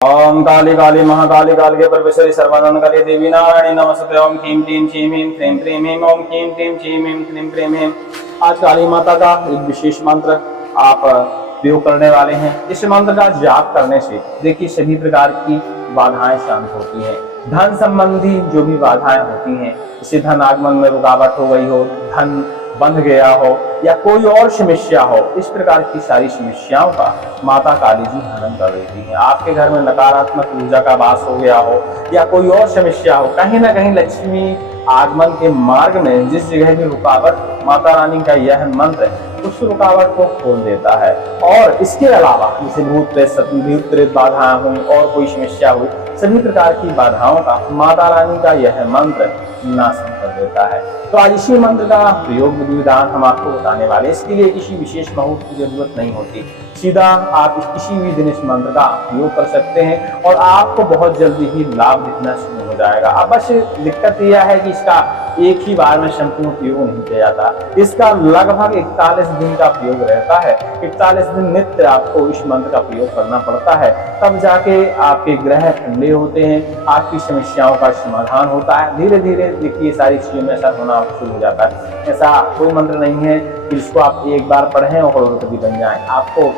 ओम काली काली महाकाली कालके परमेश्वरी सर्वानंद काली देवी नारायणी नमस्ते। ओम क्लीं क्लीं क्षीं ह्रीं क्लीं क्लीं ह्रीं ओम क्लीं क्लीं क्षीं ह्रीं क्लीं क्लीं ह्रीं। आज काली माता का एक विशेष मंत्र आप प्रयोग करने वाले हैं। इस मंत्र का जाप करने से देखिए सभी प्रकार की बाधाएं शांत होती हैं। धन संबंधी जो भी बाधाएं होती हैं, जैसे धन आगमन में रुकावट हो गई हो, धन बंध गया हो या कोई और समस्या हो, इस प्रकार की सारी समस्याओं का माता काली जी हरण कर देती हैं। आपके घर में नकारात्मक ऊर्जा का वास हो गया हो या कोई और समस्या हो, कहीं ना कहीं लक्ष्मी आगमन के मार्ग में जिस जगह भी रुकावट, माता रानी का यह मंत्र उस रुकावट को खोल देता है। और इसके अलावा जैसे भूत प्रेत बाधाएं हुई और कोई समस्या हुई, सभी प्रकार की बाधाओं का माता रानी का यह मंत्र नाशन कर देता है। तो आज इसी मंत्र का प्रयोग विधि विधान हम आपको बताने वाले। इसके लिए किसी विशेष मुहूर्त की जरूरत नहीं होती, सीधा आप किसी भी दिन इस मंत्र का प्रयोग कर सकते हैं और आपको बहुत जल्दी ही लाभ दिखना शुरू हो जाएगा। अब बस दिक्कत यह है कि इसका एक ही बार में संपूर्ण प्रयोग नहीं किया जाता। इसका लगभग 41 दिन का प्रयोग रहता है। 41 दिन नित्य आपको इस मंत्र का प्रयोग करना पड़ता है, तब जाके आपके ग्रह ठंडे होते हैं, आपकी समस्याओं का समाधान होता है। धीरे धीरे देखिए सारी चीजों में असर होना शुरू हो जाता है। ऐसा कोई मंत्र नहीं है कि जिसको आप एक बार पढ़ें और करोड़पति बन जाएं। आपको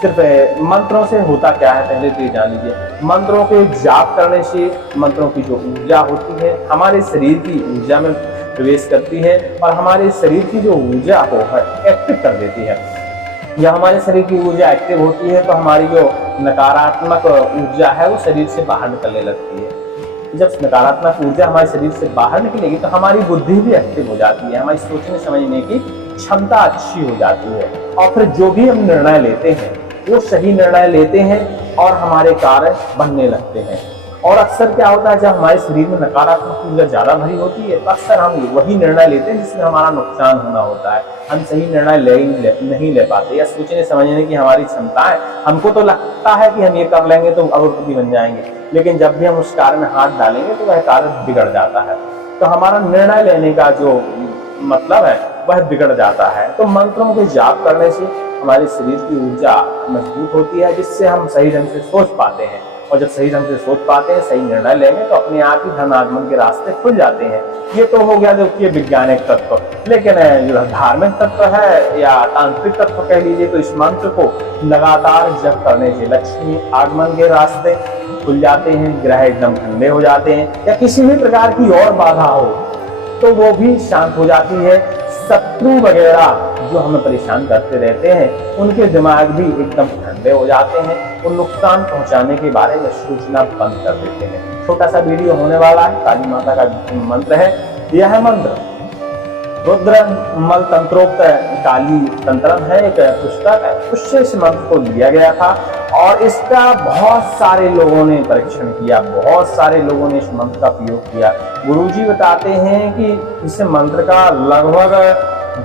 सिर्फ मंत्रों से होता क्या है पहले तो ये जान लीजिए। मंत्रों के जाप करने से मंत्रों की जो ऊर्जा होती है हमारे शरीर की ऊर्जा में प्रवेश करती है और हमारे शरीर की जो ऊर्जा को एक्टिव कर देती है। जब हमारे शरीर की ऊर्जा एक्टिव होती है तो हमारी जो नकारात्मक ऊर्जा है वो शरीर से बाहर निकलने लगती है। जब नकारात्मक ऊर्जा हमारे शरीर से बाहर निकलेगी तो हमारी बुद्धि भी एक्टिव हो जाती है, हमारी सोचने समझने की क्षमता अच्छी हो जाती है और फिर जो भी हम निर्णय लेते हैं वो सही निर्णय लेते हैं और हमारे कार्य बनने लगते हैं। और अक्सर क्या होता है, जब हमारे शरीर में नकारात्मक ऊर्जा ज्यादा भरी होती है तो अक्सर हम वही निर्णय लेते हैं जिसमें हमारा नुकसान होना होता है। हम सही निर्णय नहीं ले पाते या सोचने समझने की हमारी क्षमता है, हमको तो लगता है कि हम ये कर लेंगे तो अरबपति बन जाएंगे, लेकिन जब भी हम उस कार्य में हाथ डालेंगे तो वह कार्य बिगड़ जाता है। तो हमारा निर्णय लेने का जो मतलब है वह बिगड़ जाता है। तो मंत्रों के जाप करने से हमारे शरीर की ऊर्जा मजबूत होती है, जिससे हम सही ढंग से सोच पाते हैं और जब सही ढंग से सोच पाते हैं, सही निर्णय लेंगे तो अपने आप ही धन आगमन के रास्ते खुल जाते हैं। ये तो हो गया देखिए वैज्ञानिक तत्व, लेकिन जो धार्मिक तत्व है या तांत्रिक तत्व कह लीजिए, तो इस मंत्र को लगातार जप करने से लक्ष्मी आगमन के रास्ते खुल जाते हैं, ग्रह एकदम ठंडे हो जाते हैं या किसी भी प्रकार की और बाधा हो तो वो भी शांत हो जाती है। शत्रु वगैरह जो हमें परेशान करते रहते हैं उनके दिमाग भी एकदम ठंडे हो जाते हैं, वो नुकसान पहुंचाने के बारे में सोचना बंद कर देते हैं। छोटा सा वीडियो होने वाला है, काली माता का मंत्र है। यह मंत्र रुद्र मल तंत्रोक्त काली तंत्रम है, एक पुस्तक है, उससे इस मंत्र को लिया गया था और इसका बहुत सारे लोगों ने परीक्षण किया, बहुत सारे लोगों ने इस मंत्र का प्रयोग किया। गुरुजी बताते हैं कि इस मंत्र का लगभग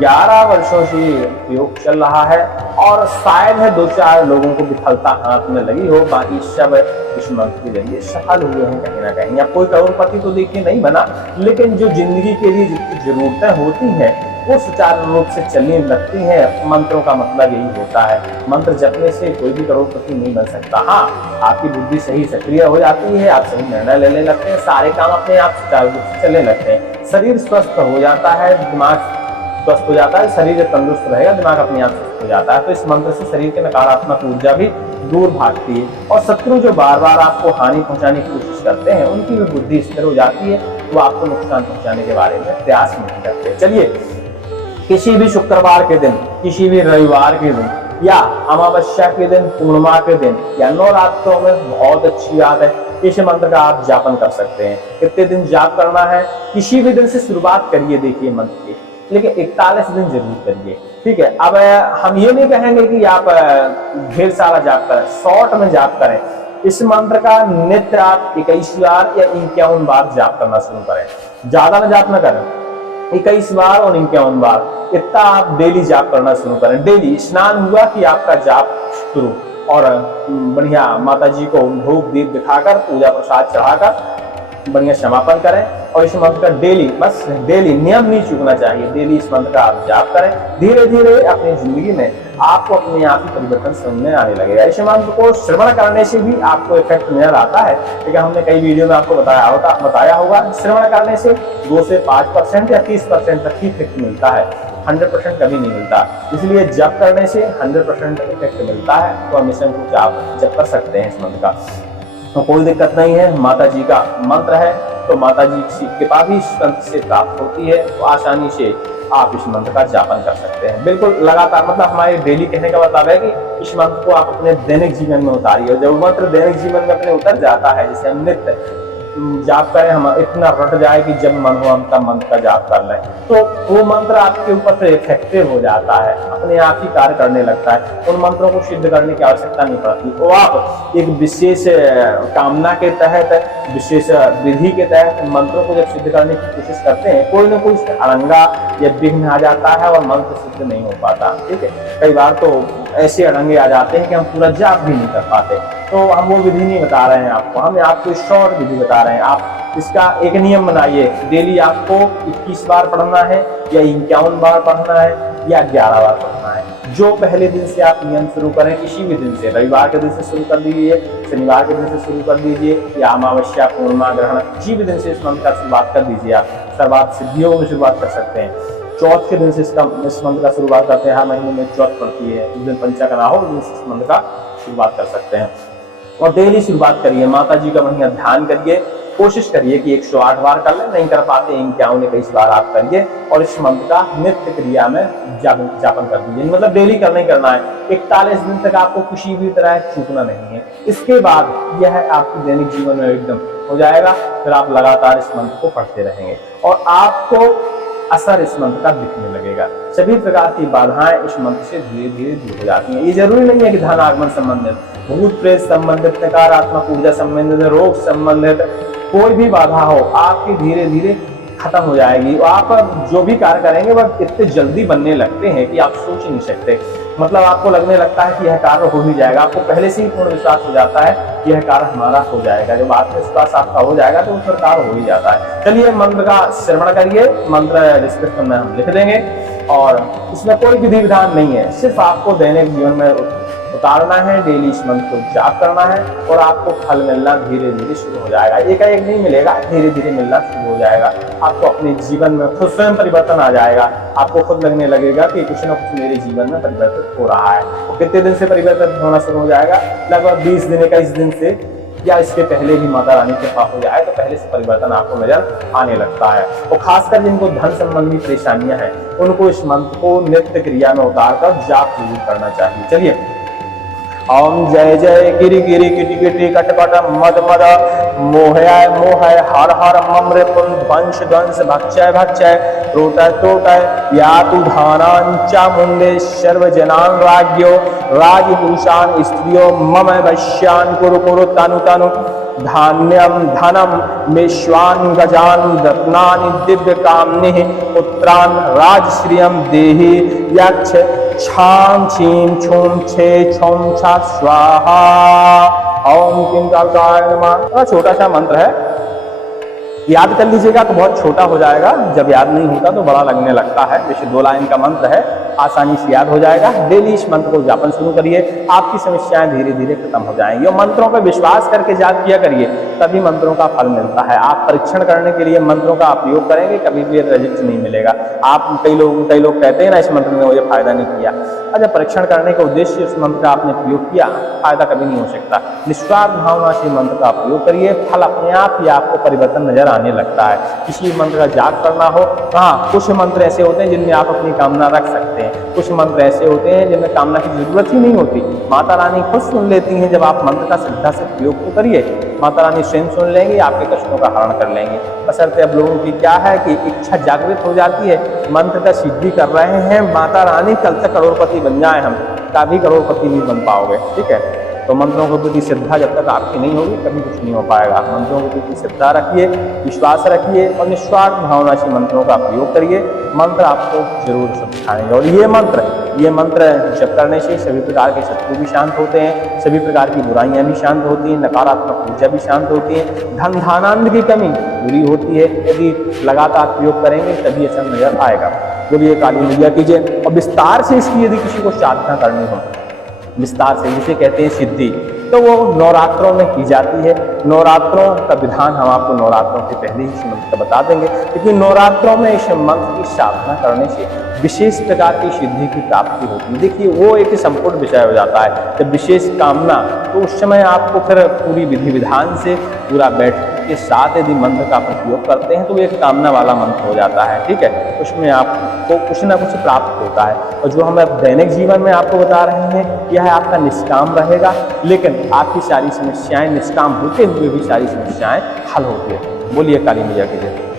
11 वर्षों से प्रयोग चल रहा है और शायद है 2-4 लोगों को विफलता हाथ में लगी हो, बाकी सब इस मंत्र के जरिए सफल हुए हैं कहीं ना कहीं। या कोई करोड़पति तो देखिए नहीं बना, लेकिन जो जिंदगी के लिए जितनी जरूरतें होती हैं वो सुचारू रूप से चलने लगती हैं। मंत्रों का मतलब यही होता है, मंत्र जपने से कोई भी करोड़पति नहीं बन सकता। हाँ, आपकी बुद्धि सही सक्रिय हो जाती है, आप सही निर्णय लेने लगते हैं, सारे काम अपने आप सुचारू रूप से चलने लगते हैं, शरीर स्वस्थ हो जाता है, दिमाग स्वस्थ हो जाता है, शरीर जब तंदुरुस्त रहेगा दिमाग अपने आप स्वस्थ हो जाता है। तो इस मंत्र से शरीर के नकारात्मक ऊर्जा भी दूर भागती है और शत्रु जो बार बार आपको हानि पहुंचाने की कोशिश करते हैं उनकी भी बुद्धि स्थिर हो जाती है, वो आपको नुकसान पहुंचाने के बारे में प्रयास नहीं करते। चलिए, किसी भी शुक्रवार के दिन, किसी भी रविवार के दिन या अमावस्या के दिन, पूर्णिमा के दिन या नवरात्रों में बहुत अच्छी बात है, इस मंत्र का आप जापन कर सकते हैं। कितने दिन जाप करना है, किसी भी दिन से शुरुआत करिए देखिए मंत्र की, लेकिन 41 दिन जरूर करिए, ठीक है। अब हम ये नहीं कहेंगे कि आप ढेर सारा जाप करें, शॉर्ट में जाप करें। इस मंत्र का नित्य आप 21 बार या 51 बार जाप करना शुरू करें, ज्यादा ना जाप न करें, 21 बार और 51 बार इतना आप डेली जाप करना शुरू करें। डेली स्नान हुआ कि आपका जाप शुरू, और बढ़िया माता जी को भोग दीप दिखाकर पूजा प्रसाद चढ़ाकर बढ़िया समापन करें और इस मंत्र का डेली, बस डेली नियम नहीं चूकना चाहिए, डेली इस मंत्र का आप जाप करें। धीरे धीरे अपनी जिंदगी में आपको अपने आप ही परिवर्तन समझ में आने लगेगा। इस मंत्र को श्रवण करने से भी आपको इफेक्ट नजर आता है, ठीक है। हमने कई वीडियो में आपको बताया होगा श्रवण करने से 2 से 5% या 30% तक ही इफेक्ट मिलता है, 100% कभी नहीं मिलता। इसलिए जप करने से 100% इफेक्ट मिलता है। तो हमेशा कुछ आप जप कर सकते हैं इस मंत्र का, तो कोई दिक्कत नहीं है। माता जी का मंत्र है तो माता जी की कृपा भी इस मंत्र से प्राप्त होती है, तो आसानी से आप इस मंत्र का जापन कर सकते हैं। बिल्कुल लगातार, मतलब हमारे डेली कहने का मतलब है कि इस मंत्र को आप अपने दैनिक जीवन में उतारिए। जब मंत्र दैनिक जीवन में अपने उतर जाता है, जैसे हम नित्य जाप करें, हम इतना रट जाए कि जब मन हो हम तब मंत्र का जाप कर लें, तो वो मंत्र आपके ऊपर तो इफेक्टिव हो जाता है, अपने आप ही कार्य करने लगता है। उन मंत्रों को सिद्ध करने की आवश्यकता नहीं पड़ती। वो आप एक विशेष कामना के तहत, विशेष विधि के तहत मंत्रों को जब सिद्ध करने की कोशिश करते हैं, कोई ना कोई इसमें अड़ंगा या विघ्न आ जाता है और मंत्र सिद्ध नहीं हो पाता, ठीक है। कई बार तो ऐसे अड़ंगे आ जाते हैं कि हम पूरा जाप भी नहीं कर पाते। तो हम वो विधि नहीं बता रहे हैं आपको, हम आपको शॉर्ट विधि बता रहे हैं। आप इसका एक नियम बनाइए, डेली आपको 21 बार पढ़ना है या 51 बार पढ़ना है या 11 बार पढ़ना है। जो पहले दिन से आप नियम शुरू करें, किसी भी दिन से, रविवार के दिन से शुरू कर दीजिए, शनिवार के दिन से शुरू कर दीजिए, या अमावस्या पूर्णिमा ग्रहण, किसी भी दिन से इस मंत्र का शुरुआत कर दीजिए। आप सर्वात सिद्धियों में शुरुआत कर सकते हैं। चौथ के दिन से इस मंत्र का शुरुआत करते हैं। हर महीने में चौथ पड़ती है, उस दिन पंचाकना हो, उस दिन इस मंत्र का शुरुआत कर सकते हैं। और डेली शुरुआत करिए, माता जी का बढ़िया ध्यान करिए, कोशिश करिए कि 108 बार कर लें, नहीं कर पाते 51 बार आप करिए, और इस मंत्र का नित्य क्रिया में जापन कर दीजिए। मतलब डेली करना ही करना है, 41 दिन तक आपको किसी भी तरह चूकना नहीं है। इसके बाद यह आपके दैनिक जीवन में एकदम हो जाएगा। फिर आप लगातार इस मंत्र को पढ़ते रहेंगे और आपको असर इस मंत्र का दिखने लगेगा। सभी प्रकार की बाधाएं इस मंत्र से धीरे धीरे दूर हो जाती हैं। ये जरूरी नहीं है कि धन आगमन संबंधित, भूत प्रेत संबंधित, नकारात्मक ऊर्जा संबंधित, रोग संबंधित कोई भी बाधा हो, आपकी धीरे धीरे खत्म हो जाएगी। आप जो भी कार्य करेंगे वह इतने जल्दी बनने लगते हैं कि आप सोच नहीं सकते। मतलब आपको लगने लगता है कि यह कार्य हो ही जाएगा, आपको पहले से ही पूर्ण विश्वास हो जाता है कि यह कार्य हमारा हो जाएगा। जब आत्मविश्वास आपका हो जाएगा तो उस पर कार्य हो ही जाता है। चलिए मंत्र का श्रवण करिए, मंत्र डिस्क्रिप्शन में हम लिख देंगे, और इसमें कोई विधि विधान नहीं है, सिर्फ आपको दैनिक जीवन में उतारना है, डेली इस मंत्र को जाप करना है, और आपको फल मिलना धीरे धीरे शुरू हो जाएगा। एकाएक नहीं मिलेगा, धीरे धीरे मिलना शुरू हो जाएगा। आपको अपने जीवन में खुद स्वयं परिवर्तन आ जाएगा। आपको खुद लगने लगेगा कि कुछ ना कुछ मेरे जीवन में परिवर्तित हो रहा है। तो कितने दिन से परिवर्तन होना शुरू हो जाएगा? लगभग 20 दिन, 21 दिन से, या इसके पहले भी माता रानी के पास हो जाए तो पहले से परिवर्तन आपको नजर आने लगता है। और खासकर जिनको धन संबंधी परेशानियां हैं, उनको इस मंत्र को नित्य क्रिया में उतारकर जाप जरूर करना चाहिए। चलिए, ओम जय जय Giri Giri kitty kitty cut cut मद मद मोहय मोहय हर हर मम रिपुं ध्वंस ध्वंस भक्षय भक्षय त्रोटय त्रोटय यातु धानां चामुण्डे सर्वजनान् राज्ञो राजपुरुषान् स्त्रियो मम वश्यान् कुरु कुरु तनु तनु धान्यम धनम मेश्वान् गजान् रत्नानि दिव्य कामनि पुत्रान् राजश्रियं देहि यक्ष छाम छीम छूम छे छोम छा स्वाहा। ओम किं कालकाय नमः। छोटा सा मंत्र है, याद कर लीजिएगा तो बहुत छोटा हो जाएगा, जब याद नहीं होता तो बड़ा लगने लगता है। जैसे 2 लाइन का मंत्र है, आसानी से याद हो जाएगा। डेली इस मंत्र को जापन शुरू करिए, आपकी समस्याएं धीरे धीरे खत्म हो जाएंगी। और मंत्रों पर विश्वास करके जाप किया करिए, तभी मंत्रों का फल मिलता है। आप परीक्षण करने के लिए मंत्रों का प्रयोग करेंगे, कभी भी रिजल्ट नहीं मिलेगा। आप कई लोग कहते हैं ना, इस मंत्र ने मुझे फायदा नहीं किया। अच्छा, परीक्षण करने का उद्देश्य इस मंत्र का आपने प्रयोग किया, फायदा कभी नहीं हो सकता। निस्वार्थ भावना से मंत्र का प्रयोग करिए, फल अपने आप ही आपको परिवर्तन नजर आने लगता है। किसी मंत्र का जाप करना हो, हाँ, कुछ मंत्र ऐसे होते हैं जिनमें आप अपनी कामना रख सकते हैं, कुछ मंत्र ऐसे होते हैं जिनमें कामना की जरूरत ही नहीं होती। माता रानी खुद सुन लेती हैं। जब आप मंत्र का श्रद्धा से प्रयोग तो करिए, माता रानी स्वयं सुन लेंगी, आपके कष्टों का हरण कर लेंगे। बशर्ते अब लोगों की क्या है कि इच्छा जागृत हो जाती है, मंत्र का सिद्धि कर रहे हैं, माता रानी कल तक करोड़पति बन जाए, हम कभी करोड़पति नहीं बन पाओगे, ठीक है। तो मंत्रों के प्रति श्रद्धा जब तक आपकी नहीं होगी, कभी कुछ नहीं हो पाएगा। मंत्रों के प्रति श्रद्धा रखिए, विश्वास रखिए, और निस्वार्थ भावना से मंत्रों का प्रयोग करिए। मंत्र आपको जरूर समझाएंगे। और ये मंत्र जप करने से सभी प्रकार के शत्रु भी शांत होते हैं, सभी प्रकार की बुराइयां भी शांत होती हैं, नकारात्मक ऊर्जा भी शांत होती है, धन धानांद की कमी पूरी होती है। यदि लगातार प्रयोग करेंगे तभी असर नजर आएगा। बोलिए काली मैया की जय। और विस्तार से इसकी यदि किसी को साधना करनी हो, विस्तार से जिसे कहते हैं सिद्धि, तो वो नवरात्रों में की जाती है। नवरात्रों का विधान हम आपको नवरात्रों के पहले ही इस मंत्र का बता देंगे, क्योंकि नवरात्रों में इस मंत्र की साधना करने से विशेष प्रकार की सिद्धि की प्राप्ति होती है। देखिए वो एक संपूर्ण विषय हो जाता है। जब विशेष कामना, तो उस समय आपको फिर पूरी विधि विधान से पूरा बैठ के साथ यदि मंत्र का प्रयोग करते हैं तो एक कामना वाला मंत्र हो जाता है, ठीक है। उसमें आपको कुछ ना कुछ प्राप्त होता है। और जो हम दैनिक जीवन में आपको बता रहे हैं, यह आपका निष्काम रहेगा, लेकिन आपकी सारी समस्याएं निष्काम होते हुए भी सारी समस्याएं हल होती है। बोलिए काली मैया की जय।